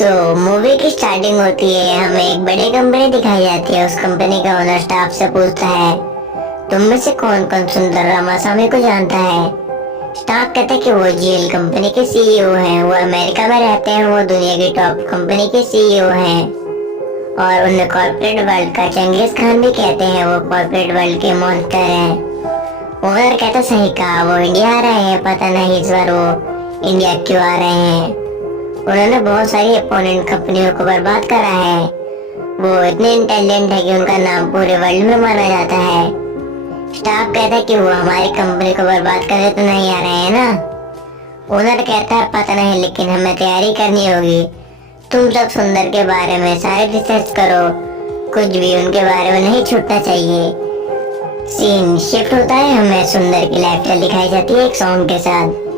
तो मूवी की स्टार्टिंग होती है, हमें एक बड़ी कंपनी दिखाई जाती है। उस कंपनी का ओनर स्टाफ से पूछता है, तुम में से कौन कौन सुंदर रामास्वामी को जानता है। स्टाफ कहता है कि वो जीएल कंपनी के सीईओ हैं, वो अमेरिका में रहते हैं, वो दुनिया की टॉप कंपनी के सीईओ हैं और उन्हें कॉर्पोरेट वर्ल्ड का चंगेज खान भी कहते हैं, वो कॉर्पोरेट वर्ल्ड के मॉन्स्टर हैं। ओनर कहता सही कहा, वो इंडिया आ रहे हैं, पता नहीं इस बार वो इंडिया क्यों आ रहे हैं। उन्होंने बहुत सारी अपोनेंट कंपनियों को बर्बाद करा है। वो इतने इंटेलिजेंट है कि उनका नाम पूरे वर्ल्ड में माना जाता है। स्टाफ कहता है कि वो हमारी कंपनी को बर्बाद करने तो नहीं आ रहे हैं ना। ओनर कहता है पता नहीं, लेकिन हमें तैयारी करनी होगी। तुम सब सुंदर के बारे में सारे रिसर्च करो, कुछ भी उनके बारे में नहीं छूटना चाहिए। सीन शिफ्ट होता है, हमें सुंदर की लाइफस्टाइल दिखाई जाती है एक सॉन्ग के साथ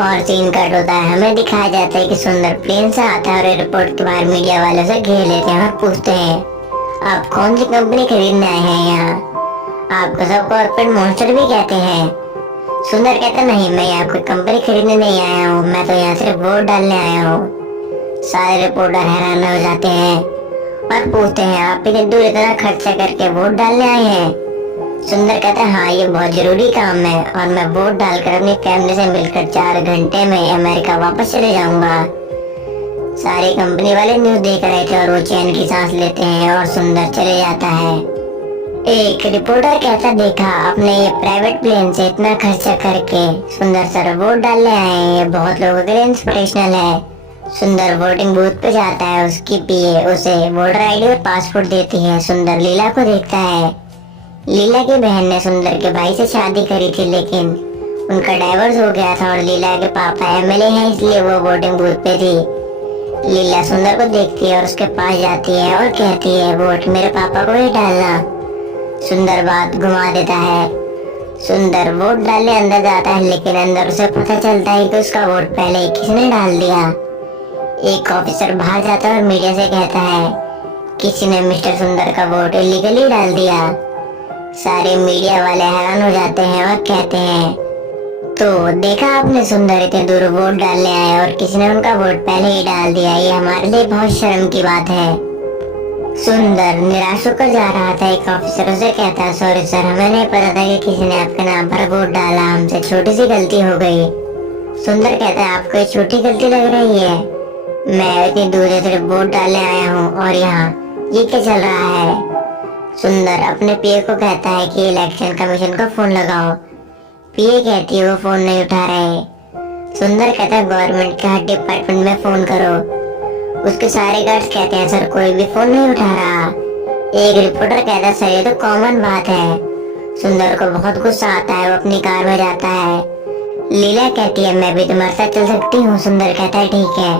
और सीन कट होता है। हमें दिखाया जाता है कि सुंदर प्लेन से आता है और एयरपोर्ट के बाहर मीडिया वालों से घेर लेते हैं और पूछते हैं, आप कौन सी कंपनी खरीदने आए हैं यहाँ? आपको सब कॉर्पोरेट मॉन्स्टर भी कहते हैं। सुंदर कहता नहीं, मैं यहाँ कोई कंपनी खरीदने नहीं आया हूँ, मैं तो यहाँ सिर्फ वोट डालने आया हूँ। सारे रिपोर्टर हैरान हो जाते हैं और पूछते हैं, आप इतनी दूर इतना खर्चा करके वोट डालने आए हैं? सुंदर कहता है हाँ, ये बहुत जरूरी काम है और मैं वोट डालकर अपनी फैमिली से मिलकर 4 घंटे में अमेरिका वापस चले जाऊंगा। सारी कंपनी वाले न्यूज देख रहे थे और वो चैन की सांस लेते हैं और सुंदर चले जाता है। एक रिपोर्टर कहता, देखा अपने ये प्राइवेट प्लेन से इतना खर्चा करके सुंदर सर वोट डालने आए हैं, ये बहुत लोगों के लिए इंस्पिरेशनल है। सुंदर वोटिंग बूथ पे जाता है, उसकी पीए उसे वोटर आईडी और पासपोर्ट देती है। सुंदर लीला को देखता है। लीला की बहन ने सुंदर के भाई से शादी करी थी, लेकिन उनका डाइवोर्स हो गया था और लीला के पापा एमएलए हैं, इसलिए वो वोटिंग बूथ पे थी। लीला सुंदर को देखती है और उसके पास जाती है और कहती है, वोट मेरे पापा को ही डालना। सुंदर बात घुमा देता है। सुंदर वोट डालने अंदर जाता है, लेकिन अंदर उसे पता चलता है कि उसका वोट पहले ही किसने डाल दिया। एक ऑफिसर बाहर जाता है और मीडिया से कहता है, किसी ने मिस्टर सुंदर का वोट इलीगली डाल दिया। सारे मीडिया वाले हैरान हो जाते हैं और कहते हैं, तो देखा आपने, सुंदर इतने दूर वोट डालने आए और किसी ने उनका वोट पहले ही डाल दिया, ये हमारे लिए बहुत शर्म की बात है। सुंदर निराश होकर जा रहा था। एक ऑफिसर उसे कहता है, सॉरी सर, हमें नहीं पता था कि किसी ने आपके नाम पर वोट डाला, हमसे छोटी सी गलती हो गई। सुंदर कहता है, आपको एक छोटी गलती लग रही है? मैं इतनी दूर से सिर्फ वोट डालने आया हूँ और यहाँ ये क्या चल रहा है? सुंदर अपने पीए को कहता है कि इलेक्शन कमीशन को फोन लगाओ। पीए कहती है वो फोन नहीं उठा रहे। सुंदर कहता है गवर्नमेंट के हर डिपार्टमेंट में फोन करो। उसके सारे गार्ड्स कहते हैं सर कोई भी फोन नहीं उठा रहा। एक रिपोर्टर कहता है सर ये तो कॉमन बात है। सुंदर को बहुत गुस्सा आता है, वो अपनी कार में जाता है। लीला कहती है मैं भी तुम्हारे साथ चल सकती हूँ। सुंदर कहता है ठीक है।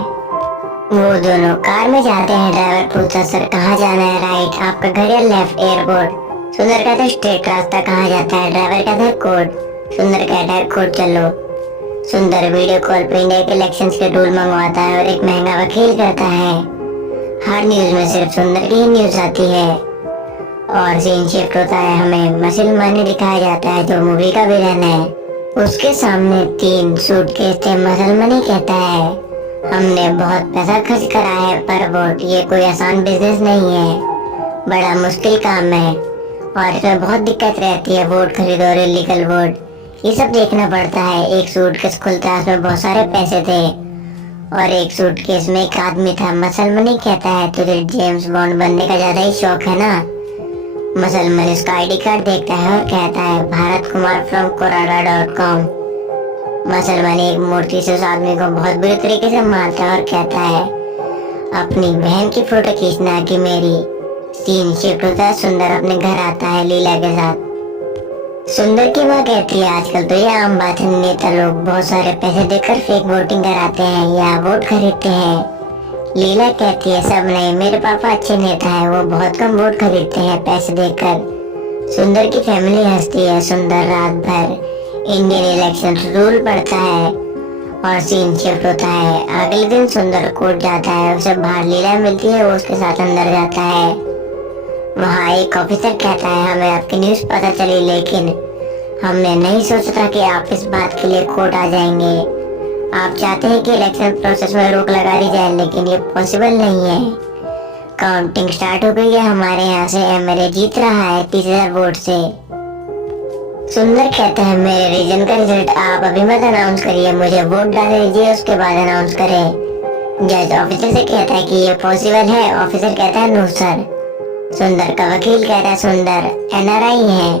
वो दोनों कार में जाते हैं। ड्राइवर पूछता सर कहाँ जाना है? राइट। आपका घर या लेफ्ट? एयरपोर्ट। सुंदर कहता है स्ट्रेट। रास्ता कहाँ जाता है? ड्राइवर कहता है कोड। सुंदर कहता है कोड चलो। सुंदर वीडियो कॉल पे इंडिया के इलेक्शंस के रूल मंगवाता है और एक महंगा वकील करता है। हर न्यूज में सिर्फ सुंदर की ही न्यूज आती है और सीन शिफ्ट होता है। हमें मसल मनी दिखाया जाता है जो मूवी का विलन है। उसके सामने 3 सूटकेस थे। मसल मनी कहता है हमने बहुत पैसा खर्च करा है पर वोट ये कोई आसान बिजनेस नहीं है, बड़ा मुश्किल काम है और इसमें बहुत दिक्कत रहती है। वोट खरीदो और इलीगल वोट ये सब देखना पड़ता है। एक सूटकेस खुलता है, उसमें बहुत सारे पैसे थे और एक सूटकेस में एक आदमी था। मसल मनी कहता है तुझे जेम्स बॉन्ड बनने का ज्यादा ही शौक है ना? मसल मनी उसका आईडी कार्ड देखता है और कहता है भारत कुमार फ्रॉम कोराडा.com। मसल मनी एक मूर्ति से उस आदमी को बहुत बुरी तरीके से मारता है और कहता है अपनी बहन की फोटो खींचना कि मेरी। सीन शिफ्ट होता है। सुंदर अपने घर आता है लीला के साथ। सुंदर की माँ कहती है आजकल तो ये आम बात है, नेता लोग बहुत सारे पैसे देकर फेक वोटिंग कराते हैं या वोट खरीदते हैं। लीला कहती है सब नहीं, मेरे पापा अच्छे नेता है, वो बहुत कम वोट खरीदते हैं पैसे देकर। सुंदर की फैमिली हंसती है। सुंदर रात भर इंडियन इलेक्शन रूल पढ़ता है और सीन शिफ्ट होता है। अगले दिन सुंदर कोर्ट जाता है, उसे बाहर लीला मिलती है, वो उसके साथ अंदर जाता है। वहाँ एक ऑफिसर कहता है हमें आपकी न्यूज पता चली, लेकिन हमने नहीं सोचा था कि आप इस बात के लिए कोर्ट आ जाएंगे। आप चाहते हैं कि इलेक्शन प्रोसेस में रोक लगा दी जाए, लेकिन ये पॉसिबल नहीं है। काउंटिंग स्टार्ट हो गई है। हमारे यहाँ से एमएलए जीत रहा है 30,000 वोट से। सुंदर कहता है मेरे रीजन का रिजल्ट आप अभी मत अनाउंस करिए, मुझे वोट डाल दीजिए, उसके बाद अनाउंस करें। जज ऑफिसर से कहता है कि ये पॉसिबल है। ऑफिसर कहता है नो सर। सुंदर का वकील कहता है सुंदर एनआरआई है,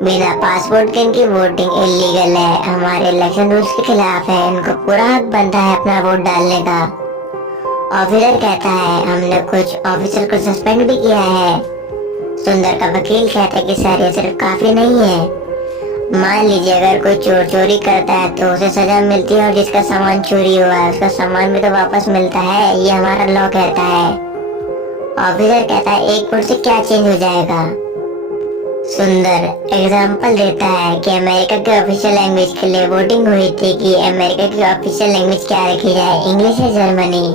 बिना पासपोर्ट के इनकी वोटिंग इलीगल है, हमारे इलेक्शन रूल्स के खिलाफ है, इनको पूरा हक बनता है अपना वोट डालने का। ऑफिसर कहता है हमने कुछ ऑफिसर को सस्पेंड भी किया है। सुंदर का वकील कहता है कि सर ये सिर्फ काफी नहीं है। मान लीजिए अगर कोई चोर चोरी करता है तो उसे सजा मिलती है, और जिसका सामान चोरी हुआ है उसका सामान भी तो वापस मिलता है, ये हमारा लॉ कहता है। ऑफिसर कहता है एक वोट से क्या चेंज हो जाएगा। सुंदर एग्जाम्पल देता है कि अमेरिका के ऑफिशियल लैंग्वेज के लिए वोटिंग हुई थी कि अमेरिका की ऑफिशियल लैंग्वेज क्या रखी जाए, इंग्लिश या जर्मनी,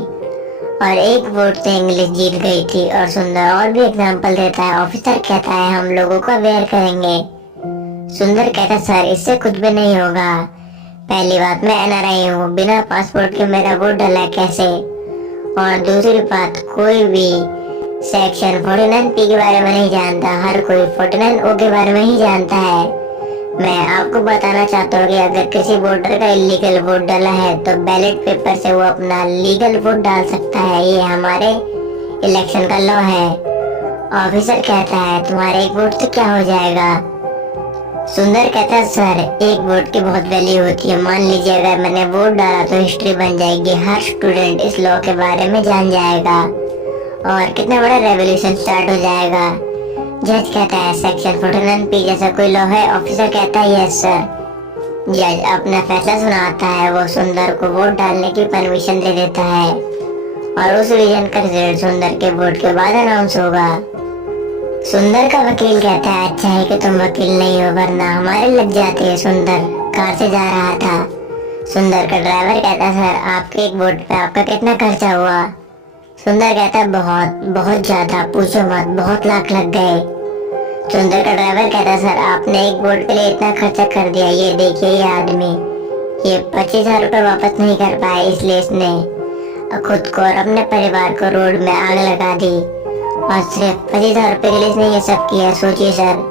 और एक वोट से इंग्लिश जीत गई थी। और सुंदर और भी एग्जाम्पल देता है। ऑफिसर कहता है हम लोगों को अवेयर करेंगे। सुंदर कहता है सर इससे कुछ भी नहीं होगा। पहली बात मैं एनआरआई हूँ, बिना पासपोर्ट के मेरा वोट डाला कैसे, और दूसरी बात कोई भी सेक्शन 49P के बारे में नहीं जानता, हर कोई 49O के बारे में ही जानता है। मैं आपको बताना चाहता हूँ कि अगर किसी वोटर का इलीगल वोट डाला है तो बैलेट पेपर से वो अपना लीगल वोट डाल सकता है, ये हमारे इलेक्शन का लॉ है। ऑफिसर कहता है तुम्हारे एक वोट से क्या हो जाएगा। सुंदर कहता है सर एक वोट की बहुत वैल्यू होती है, मान लीजिए अगर मैंने वोट डाला तो हिस्ट्री बन जाएगी, हर स्टूडेंट इस लॉ के बारे में जान जाएगा और कितना बड़ा रेवोल्यूशन स्टार्ट हो जाएगा। जज कहता है सेक्शन 49P जैसा कोई लॉ है। ऑफिसर कहता है यस सर। जज अपना फैसला सुनाता है, वो सुंदर को वोट डालने की परमिशन दे देता है और उस रीजन का रिजल्ट सुंदर के वोट के बाद अनाउंस होगा। सुंदर का वकील कहता है अच्छा है कि तुम वकील नहीं हो, वरना हमारे लग जाते। सुंदर कार से जा रहा था। सुंदर का ड्राइवर कहता है सर आपके एक वोट पे आपका कितना खर्चा हुआ। सुंदर कहता है बहुत बहुत ज्यादा, पूछो मत, बहुत लाख लग गए। सुंदर का ड्राइवर कहता है सर आपने एक वोट के लिए इतना खर्चा कर दिया, ये देखिए ये आदमी ये 25,000 रुपए वापस नहीं कर पाए, इसलिए इसने खुद को और अपने परिवार को रोड में आग लगा दी, और सिर्फ 25,000 रुपए के लिए इसने ये सब किया, सोचिए सर।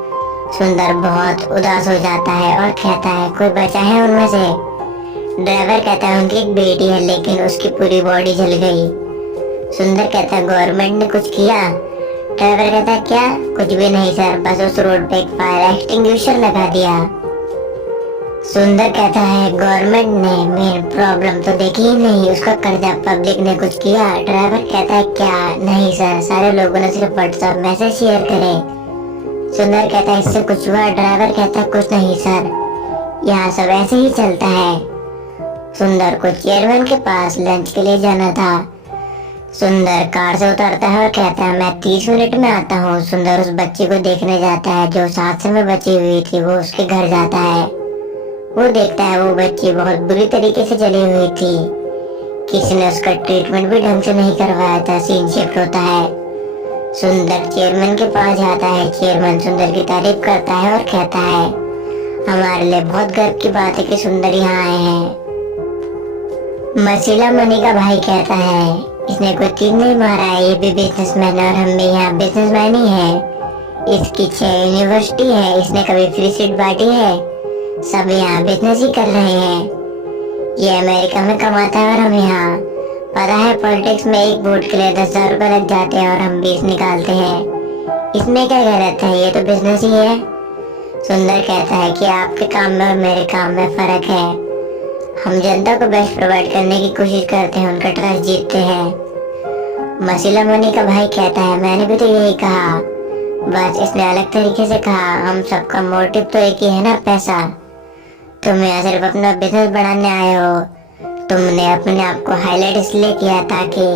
सुंदर बहुत उदास हो जाता है और कहता है कोई बचा है उनमें से। ड्राइवर कहता है उनकी एक बेटी है लेकिन उसकी पूरी बॉडी जल गई। सुंदर कहता है गवर्नमेंट ने कुछ किया। ड्राइवर कहता है क्या, कुछ भी नहीं सर, बस उस रोड पे एक फायर एक्सटिंग्विशर लगा दिया। सुंदर कहता है गवर्नमेंट ने मेन प्रॉब्लम तो देखी ही नहीं, उसका कर्जा पब्लिक ने कुछ किया। ड्राइवर कहता है क्या, नहीं सर, सारे लोगों ने सिर्फ व्हाट्सएप मैसेज शेयर करे। सुंदर कहता है इससे कुछ हुआ। ड्राइवर कहता है कुछ नहीं सर, यहाँ सब ऐसे ही चलता है। सुंदर को चेयरमैन के पास लंच के लिए जाना था। सुंदर कार से उतरता है और कहता है मैं 30 मिनट में आता हूँ। सुंदर उस बच्ची को देखने जाता है जो हादसे में बची हुई थी, वो उसके घर जाता है। वो देखता है वो बच्ची बहुत बुरी तरीके से जली हुई थी, किसी ने उसका ट्रीटमेंट भी ढंग से नहीं करवाया था। सीन शिफ्ट होता है। सुंदर चेयरमैन के पास जाता है। चेयरमैन सुंदर की तारीफ करता है और कहता है हमारे लिए बहुत गर्व की बात है कि सुंदर यहाँ आए हैं। मसीला मनी का भाई कहता है इसने कोई तीर नहीं मारा है, ये भी बिजनेसमैन और हम भी यहाँ बिजनेसमैन ही है। इसकी 6 यूनिवर्सिटी है, इसने कभी फ्री सीट बांटी है, सब यहाँ बिजनेस ही कर रहे हैं। ये अमेरिका में कमाता है और हम यहाँ, पता है पॉलिटिक्स में एक वोट के लिए 10,000 रुपए लग जाते हैं और हम 20 निकालते हैं, इसमें क्या गलत है, ये तो बिजनेस ही है। सुंदर कहता है कि आपके काम में और मेरे काम में फर्क है, हम जनता को बेस्ट प्रोवाइड करने की कोशिश करते हैं, उनका ट्रस्ट जीतते हैं। मसीला मनी का भाई कहता है मैंने भी तो यही कहा, बस इसने अलग तरीके से कहा, हम सबका मोटिव तो एक ही है ना, पैसा। तुम यहाँ सिर्फ अपना बिजनेस बढ़ाने आए हो, तुमने अपने आप को हाईलाइट इसलिए किया ताकि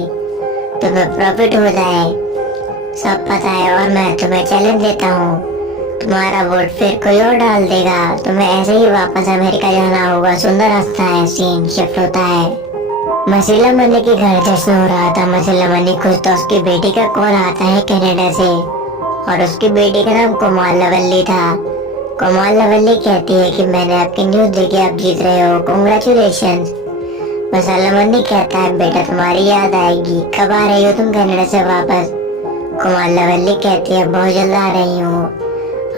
तुम्हें प्रॉफिट हो जाए, सब पता है। और मैं तुम्हें चैलेंज देता हूँ, तुम्हारा वोट फिर कोई और डाल देगा, तुम्हें ऐसे ही वापस अमेरिका जाना होगा। सुंदर हंसता है। सीन शिफ्ट होता है। मसीला मनी के घर जश्न हो रहा था। मसीला मनी खुश था, उसकी बेटी का कॉल आता है कनाडा से और उसकी बेटी का नाम कुमार लवल्ली था। कमाल लवली कहती है कि मैंने आपकी न्यूज़ देखी, आप जीत रहे हो, कांग्रेचुलेशंस। मसाला मंदी कहता है बेटा तुम्हारी याद आएगी, कब आ रही हो तुम कनाडा से वापस। कमाल लवली कहती है बहुत जल्द आ रही हूँ,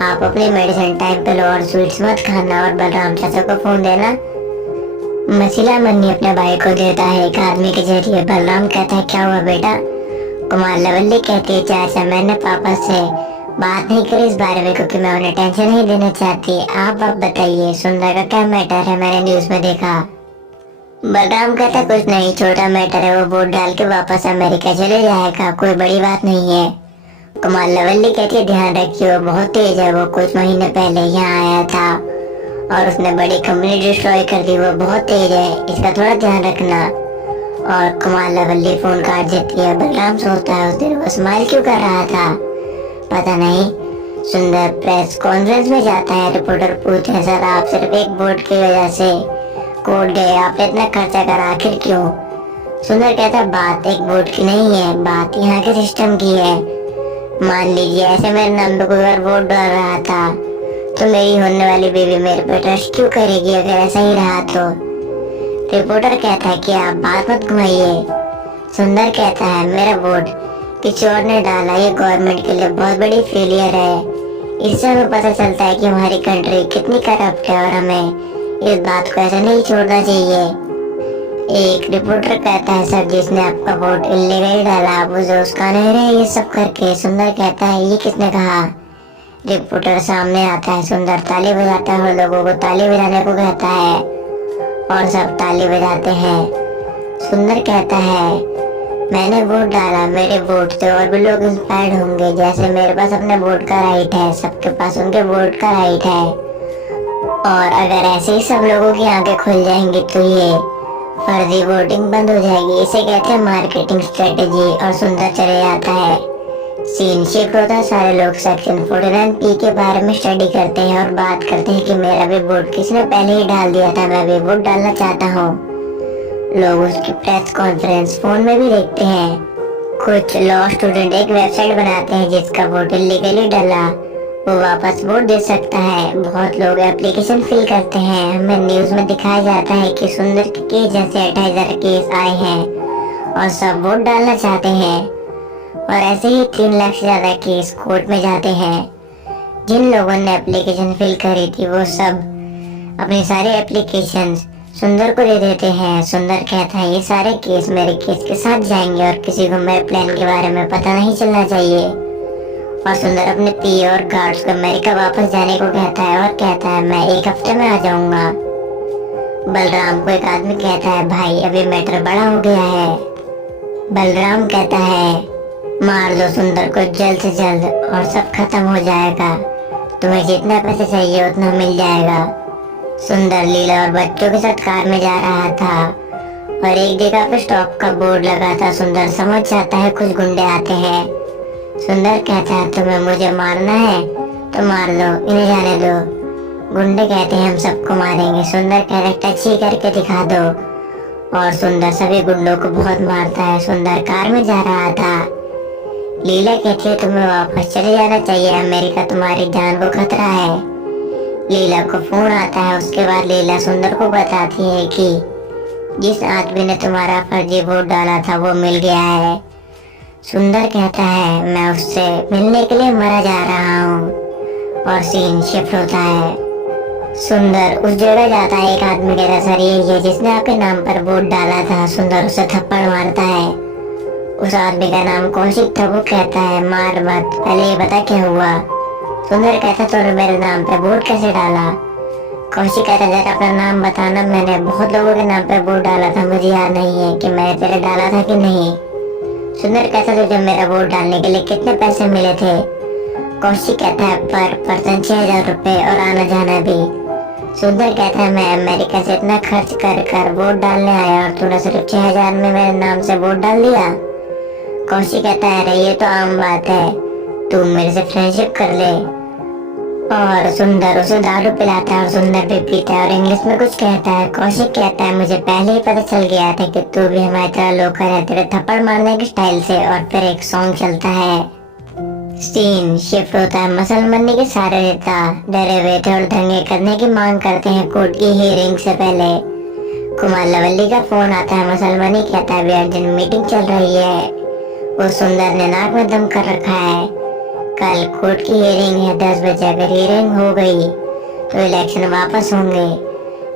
आप अपनी मेडिसिन टाइम पे लो और स्वीट्स मत खाना और बलराम चाचा को फोन देना। मसीला मन्नी अपने भाई को देता है एक आदमी के जरिए। बलराम कहता है क्या हुआ बेटा। कमाल लवली कहती है चाचा मैंने पापा से बात नहीं करी इस बारे में क्योंकि मैं उन्हें टेंशन नहीं देना चाहती। आप बताइए सुंदर का क्या मैटर है, मैंने न्यूज में देखा। बलराम कहता कुछ नहीं, छोटा मैटर है, वो वोट डाल के वापस अमेरिका चले जाएगा, कोई बड़ी बात नहीं है। कमाल लवली कहती है ध्यान रखिए वो बहुत तेज है, वो कुछ महीने पहले यहाँ आया था और उसने बड़ी कंपनी डिस्ट्रॉय कर दी, वो बहुत तेज है, इसका थोड़ा ध्यान रखना। और कमाल लवली फोन काट देती है। बलराम सोचता है उस दिन वो स्माइल क्यों कर रहा था, पता नहीं। सुंदर प्रेस कॉन्फ्रेंस में जाता है, रिपोर्टर पूछते हैं सर आप सिर्फ एक वोट की वजह से कोर्ट गए, आपने इतना खर्चा करा आखिर क्यों। सुंदर कहता बात एक वोट की नहीं है, बात यहाँ के सिस्टम की है। मान लीजिए ऐसे मेरे नाम पे कोई और वोट डाल रहा था तो मेरी होने वाली बेबी मेरे पे ट्रस्ट क्यों करेगी अगर ऐसा ही रहा तो। रिपोर्टर कहता है कि आप बात मत घुमाइए। सुंदर कहता है मेरा वोट किसी और ने डाला, ये गवर्नमेंट के लिए बहुत बड़ी फेलियर है। इससे हमें पता चलता है कि हमारी कंट्री कितनी करप्ट है और हमें इस बात को ऐसा नहीं छोड़ना चाहिए। एक रिपोर्टर कहता है सर जिसने आपका वोट इल्लीगली डाला वो जो उसका नहीं रहे ये सब करके। सुंदर कहता है ये किसने कहा। रिपोर्टर सामने आता है, सुंदर ताली बजाता है और लोगों को ताली बजाने को कहता है और सब ताली बजाते हैं। सुंदर कहता है मैंने वोट डाला, मेरे वोट से और भी लोग इंस्पायर्ड होंगे, जैसे मेरे पास अपने वोट का राइट है, सबके पास उनके वोट का राइट है। और अगर ऐसे ही सब लोगों की आंखें खुल जाएंगी तो ये फर्जी वोटिंग बंद हो जाएगी, इसे कहते हैं मार्केटिंग स्ट्रेटेजी। और सुंदर चले जाता है। सीन शिफ्ट होता है, सारे लोग सेक्शन 49P के बारे में स्टडी करते हैं और बात करते हैं कि मेरा भी वोट किसने पहले ही डाल दिया था, मैं भी वोट डालना चाहता हूँ। लोग उसकी प्रेस कॉन्फ्रेंस फोन में भी देखते हैं। कुछ लॉ स्टूडेंट एक वेबसाइट बनाते हैं जिसका वोट इलीगली डाला वो वापस वोट दे सकता है। बहुत लोग एप्लीकेशन फिल करते हैं। हमें न्यूज में दिखाया जाता है कि सुंदर के केस जैसे 28,000 केस आए हैं और सब वोट डालना चाहते हैं और ऐसे ही 3 लाख से ज्यादा केस कोर्ट में जाते हैं। जिन लोगों ने एप्लीकेशन फिल करी थी वो सब अपने सारे एप्लीकेशन सुंदर को दे देते हैं। सुंदर कहता है ये सारे केस मेरे केस के साथ जाएंगे और किसी को मेरे प्लान के बारे में पता नहीं चलना चाहिए। और सुंदर अपने पीए और गार्ड्स को अमेरिका वापस जाने को कहता है और कहता है मैं 1 हफ्ते में आ जाऊंगा। बलराम को एक आदमी कहता है भाई अभी मैटर बड़ा हो गया है। बलराम कहता है मार दो सुंदर को जल्द से जल्द और सब खत्म हो जाएगा, तुम्हें जितना पैसे चाहिए उतना मिल जाएगा। सुंदर लीला और बच्चों के साथ कार में जा रहा था और एक जगह पे स्टॉप का बोर्ड लगा था। सुंदर समझ जाता है कुछ गुंडे आते हैं। सुंदर कहता है तुम्हें मुझे मारना है तो मार लो, इन्हें जाने दो। गुंडे कहते हैं हम सबको मारेंगे। सुंदर कैरेक्टर अच्छी करके दिखा दो और सुंदर सभी गुंडों को बहुत मारता है। सुंदर कार में जा रहा था। लीला कहती है तुम्हें वापस चले जाना चाहिए, अमेरिका तुम्हारी जान को खतरा है। लीला को फोन आता है। उसके बाद लीला सुंदर को बताती है कि जिस आदमी ने तुम्हारा फर्जी वोट डाला था वो मिल गया है। सुंदर कहता है मैं उससे मिलने के लिए मरा जा रहा हूँ और सीन शिफ्ट होता है। सुंदर उस जगह जाता है, एक आदमी कहता सर यही है जिसने आपके नाम पर वोट डाला था। सुंदर उसे थप्पड़ मारता है। उस आदमी का नाम कौशिक था। वो कहता है मार मत, पहले ये बता क्या हुआ। सुंदर कहता तूने मेरे नाम पे वोट कैसे डाला। कौशिक कहता जरा अपना नाम बताना, मैंने बहुत लोगों के नाम पे वोट डाला था, मुझे याद नहीं है कि मैंने तेरे डाला था कि नहीं। सुंदर कहता तुझे मेरा वोट डालने के लिए कितने पैसे मिले थे। कौशिक कहता है पर पर्सन 6,000 रुपए और आना जाना भी। सुंदर कहता है मैं अमेरिका से इतना खर्च कर कर वोट डालने आया और तूने सिर्फ 6,000 में मेरे नाम से वोट डाल दिया। कौशिक कहता है अरे ये तो आम बात है, तू मेरे से फ्रेंडशिप कर ले। और सुंदर उसे दारू पिलाता है और सुंदर भी पीता है और इंग्लिश में कुछ कहता है। कौशिक कहता है मुझे पहले ही पता चल गया था कि तू भी हमारी तरह लोकल है, तेरे थप्पड़ मारने के स्टाइल से। और फिर एक सॉन्ग चलता है। सीन शिफ्ट होता है। मुसलमानी के सारे नेता डरे हुए थे और दंगे करने की मांग करते हैं कोर्ट की हियरिंग से पहले। कुमार लवल्ली का फोन आता है। मुसलमानी कहता है अभी अर्जेंट मीटिंग चल रही है। वो सुंदर ने नाक में दम कर रखा है। कल कोर्ट की हियरिंग है 10 बजे। अगर हियरिंग हो गई तो इलेक्शन वापस होंगे।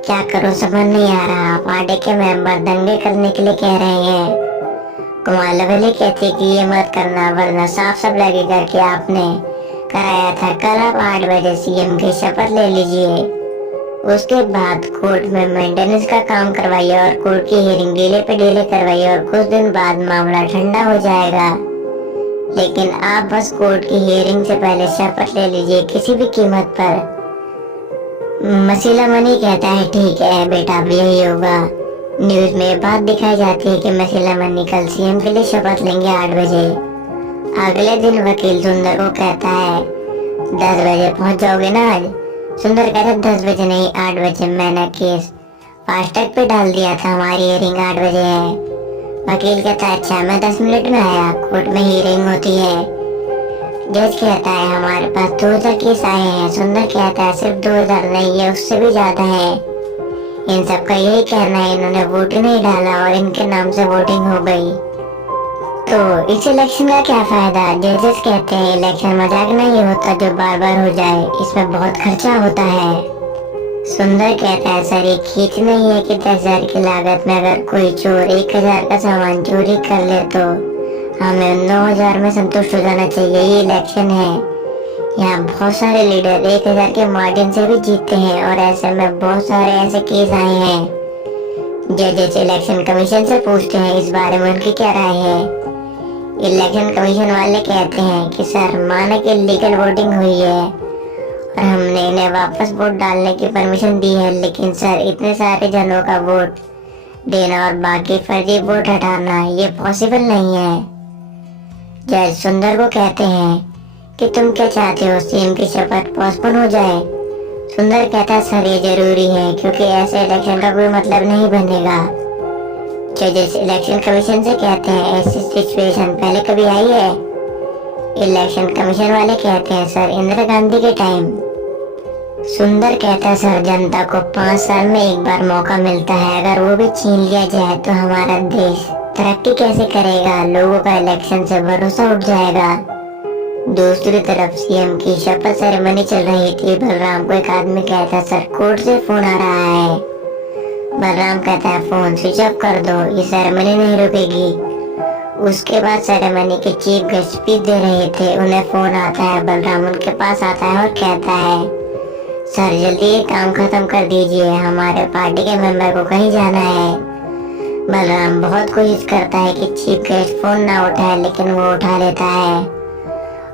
क्या करो समझ नहीं आ रहा। पार्टी के मेंबर दंगे करने के लिए कह रहे हैं। कुमार लवल्ली कहती कि ये मत करना वरना साफ साफ लगेगा कि आपने कराया था। कल आप 8 बजे सीएम की शपथ ले लीजिए। उसके बाद कोर्ट में मेंटेनेंस का काम करवाइए और कोर्ट की हियरिंग डिले पे डिले करवाइए और कुछ दिन बाद मामला ठंडा हो जाएगा। लेकिन आप बस कोर्ट की हियरिंग से पहले शपथ ले लीजिए किसी भी कीमत पर। मसीला मनी कहता है ठीक है बेटा अब यही होगा। न्यूज में बात दिखाई जाती है कि मसीला मनी कल सीएम के लिए शपथ लेंगे 8 बजे। अगले दिन वकील सुंदर को कहता है 10 बजे पहुंच जाओगे ना आज। सुंदर कहता है 10 बजे नहीं 8 बजे। मैंने केस फास्टैग पे डाल दिया था। हमारी हियरिंग 8 बजे है। वकील कहता है अच्छा मैं 10 मिनट में आया। कोर्ट में हियरिंग होती है। जज कहता है हमारे पास 2000 केस आए हैं। सुंदर कहता है सिर्फ 2000 नहीं है उससे भी ज्यादा है। इन सब का यही कहना है इन्होंने वोट ही नहीं डाला और इनके नाम से वोटिंग हो गई। तो इस इलेक्शन का क्या फायदा। जजेस कहते हैं इलेक्शन मजाक नहीं होता जो बार बार हो जाए। इसमें बहुत खर्चा होता है। सुंदर कहता है सर ये खींच नहीं है कि 10,000 की लागत में अगर कोई चोर 1,000 का सामान चोरी कर ले तो हमें 9,000 में संतुष्ट हो जाना चाहिए। ये इलेक्शन है। यहाँ बहुत सारे लीडर 1,000 के मार्जिन से भी जीतते हैं और ऐसे में बहुत सारे ऐसे केस आए हैं। जजेस इलेक्शन कमीशन से पूछते हैं इस बारे में उनकी क्या राय है। इलेक्शन कमीशन वाले कहते हैं कि सर माना कि लीगल वोटिंग हुई है और हमने इन्हें वापस वोट डालने की परमिशन दी है, लेकिन सर इतने सारे जनों का वोट देना और बाकी फर्जी वोट हटाना ये पॉसिबल नहीं है। जज सुंदर को कहते हैं कि तुम क्या चाहते हो सीएम की शपथ पोस्टपोन हो जाए। सुंदर कहता है सर ये जरूरी है क्योंकि ऐसे इलेक्शन का कोई मतलब नहीं बनेगा। जजेस इलेक्शन कमीशन से कहते हैं ऐसी सिचुएशन पहले कभी आई है। इलेक्शन कमीशन वाले कहते हैं सर इंदिरा गांधी के टाइम। सुंदर कहता है सर जनता को 5 साल में एक बार मौका मिलता है। अगर वो भी छीन लिया जाए तो हमारा देश तरक्की कैसे करेगा। लोगों का इलेक्शन से भरोसा उठ जाएगा। दूसरी तरफ सीएम की शपथ सेरेमनी चल रही थी। बलराम को एक आदमी कहता है सर कोर्ट से फोन आ रहा है। बलराम कहता है फोन स्विच ऑफ कर दो ये सेरेमनी नहीं रुकेगी। उसके बाद सेरेमनी के चीफ गेस्ट स्पीच दे रहे थे। उन्हें फोन आता है। बलराम उनके पास आता है और कहता है सर जल्दी ये काम खत्म कर दीजिए हमारे पार्टी के मेंबर को कहीं जाना है। बलराम बहुत कोशिश करता है कि चीफ गेस्ट फोन ना उठाए लेकिन वो उठा लेता है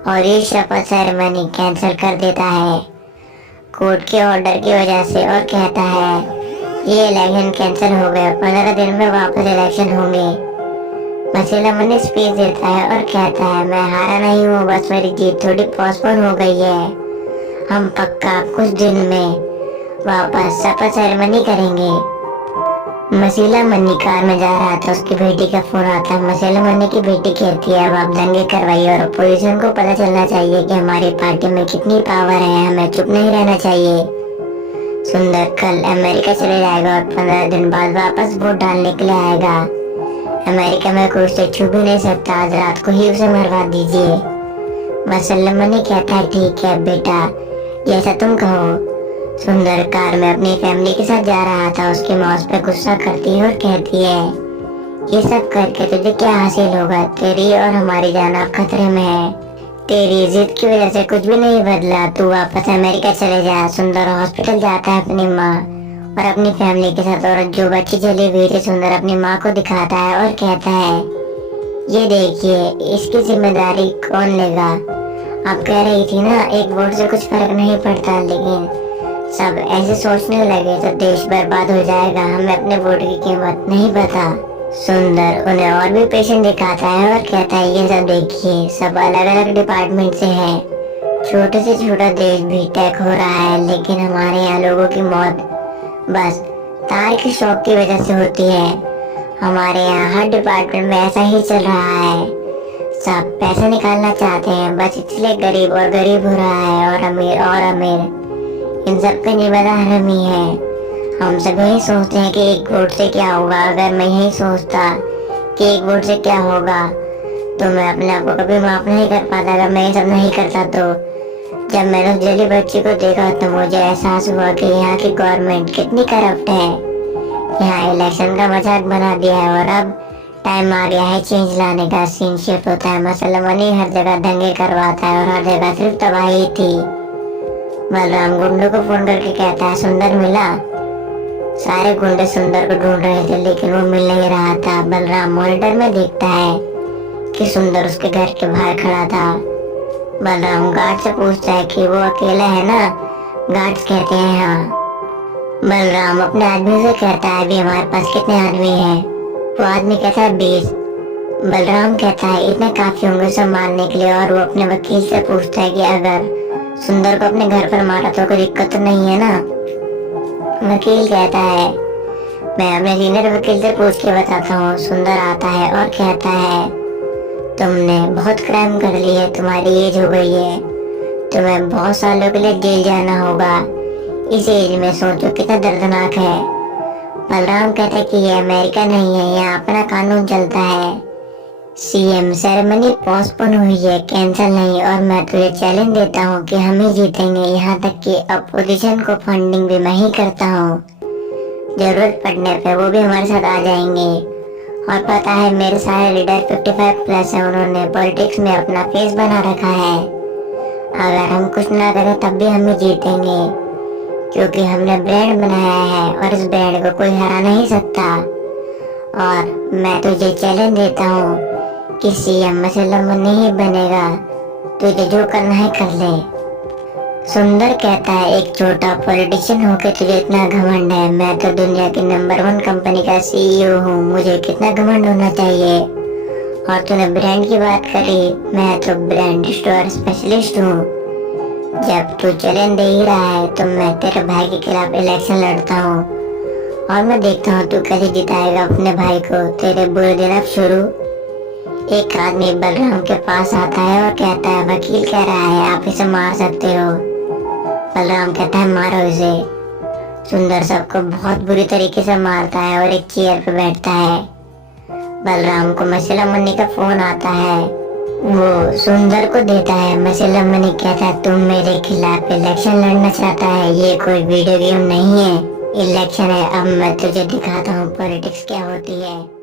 और ये शपथ सेरेमनी कैंसिल कर देता है कोर्ट के ऑर्डर की वजह से और कहता है ये इलेक्शन कैंसिल हो गया। 15 दिन में वापस इलेक्शन होंगे। मसीला मनी स्पीच देता है और कहता है मैं हारा नहीं हूँ बस मेरी जीत थोड़ी पोस्टपोन हो गई है। हम पक्का कुछ दिन में वापस शपथ सेरेमनी करेंगे। मसीला मनी कार में जा रहा था। उसकी बेटी का फोन आता है। मसीला मनी की बेटी कहती है अब आप दंगे करवाइए और अपोजिशन को पता चलना चाहिए कि हमारी पार्टी में कितनी पावर है। हमें चुप नहीं रहना चाहिए। सुंदर कल अमेरिका चले जाएगा और 15 दिन बाद वापस वोट डालने के लिए आएगा। अमेरिका में कोई उसे छू भी नहीं सकता। आज रात को ही उसे मरवा दीजिए। मसीला मनी कहता है ठीक है बेटा जैसा तुम कहो। सुंदर कार में अपनी फैमिली के साथ जा रहा था। उसकी माँ उस पर गुस्सा करती है और कहती है ये सब करके तुझे क्या हासिल होगा। तेरी और हमारी जान अब खतरे में है। तेरी जिद की वजह से कुछ भी नहीं बदला। तू वापस अमेरिका चले जा। सुंदर हॉस्पिटल जाता है अपनी माँ और अपनी फैमिली के साथ और जो बच्ची जली हुई थी सुंदर अपनी माँ को दिखाता है और कहता है ये देखिए इसकी जिम्मेदारी कौन लेगा। आप कह रही थी ना एक वोट से कुछ फर्क नहीं पड़ता, लेकिन सब ऐसे सोचने लगे तो देश बर्बाद हो जाएगा। हमें अपने वोट की कीमत नहीं पता। सुंदर उन्हें और भी पेशेंट दिखाता है और कहता है ये सब देखिए सब अलग अलग डिपार्टमेंट से हैं। छोटे से छोटा देश भी टैक हो रहा है लेकिन हमारे यहाँ लोगों की मौत बस तार की शॉक की वजह से होती है। हमारे यहाँ हर डिपार्टमेंट में ऐसा ही चल रहा है। सब पैसे निकालना चाहते हैं, बस इसलिए गरीब और गरीब हो रहा है और अमीर इन सब का निबंधा हरम ही है। हम सब यही सोचते हैं कि एक वोट से क्या होगा। अगर मैं यही सोचता कि एक वोट से क्या होगा तो मैं अपने आप को कभी माफ नहीं कर पाता। अगर मैं ये सब नहीं करता तो जब मैंने उस जली बच्ची को देखा तो मुझे एहसास हुआ कि यहाँ की गवर्नमेंट कितनी करप्ट है। यहाँ इलेक्शन का मजाक बना दिया है और अब टाइम आ गया है चेंज लाने का। सीन शिफ्ट होता है, मसला मनी हर जगह दंगे करवाता है और हर जगह सिर्फ तबाही थी। बलराम गुंडों को फोन करके कहता है सुंदर मिला। सारे गुंडे सुंदर को ढूंढ रहे थे लेकिन वो मिल नहीं रहा था। बलराम मॉनिटर में देखता है कि सुंदर उसके घर के बाहर खड़ा था। बलराम गार्ड से पूछता है कि वो अकेला है ना। गार्ड्स कहते हैं हाँ। बलराम अपने आदमी से कहता है अभी हमारे पास कितने आदमी हैं। वो आदमी कहता है 20। बलराम कहता है इतने काफी होंगे उसे मारने के लिए। और वो अपने वकील से पूछता है कि अगर सुंदर को अपने घर पर मारा तो कोई दिक्कत तो नहीं है ना। वकील कहता है मैं अपने सीनियर वकील से पूछ के बताता हूँ। सुंदर आता है और कहता है तुमने बहुत क्राइम कर ली है, तुम्हारी एज हो गई है, तुम्हें बहुत सालों के लिए जेल जाना होगा। इस एज में सोचो कितना दर्दनाक है। बलराम कहता है कि ये अमेरिका नहीं है, यहाँ अपना कानून चलता है। सीएम सेरेमनी पोस्टपोन हुई है, कैंसिल नहीं। और मैं तुझे चैलेंज देता हूँ कि हम ही जीतेंगे। यहाँ तक कि अपोजिशन को फंडिंग भी मैं ही करता हूँ। जरूरत पड़ने पे वो भी हमारे साथ आ जाएंगे। और पता है मेरे सारे लीडर 55+ है, उन्होंने पॉलिटिक्स में अपना फेस बना रखा है। अगर हम कुछ ना करें तब भी हम ही जीतेंगे क्योंकि हमने ब्रांड बनाया है और इस ब्रांड को कोई हरा नहीं सकता। और मैं तुझे चैलेंज देता हूँ कि सीएम मसलम नहीं बनेगा, तुझे जो करना है कर ले। सुंदर कहता है एक छोटा पॉलिटिशियन होकर तुझे इतना घमंड है। मैं तो दुनिया की नंबर 1 कंपनी का सीईओ हूँ, मुझे कितना घमंड होना चाहिए। और तूने ब्रांड की बात करी, मैं तो ब्रांड स्टोर स्पेशलिस्ट हूँ। जब तू चैलेंज दे ही रहा है तो मैं तेरे भाई के खिलाफ इलेक्शन लड़ता हूँ और मैं देखता हूँ तू कैसे जिताएगा अपने भाई को। तेरे बुरे दिन अब शुरू। एक आदमी बलराम के पास आता है और कहता है वकील कह रहा है आप इसे मार सकते हो। बलराम कहता है मारो इसे। सुंदर सबको बहुत बुरी तरीके से मारता है और एक चेयर पे बैठता है। बलराम को मसला मनी का फोन आता है, वो सुंदर को देता है। मसला मनी कहता है तुम मेरे खिलाफ इलेक्शन लड़ना चाहता है, ये कोई वीडियो गेम नहीं है, इलेक्शन है। अब मैं तुझे दिखाता हूँ पॉलिटिक्स क्या होती है।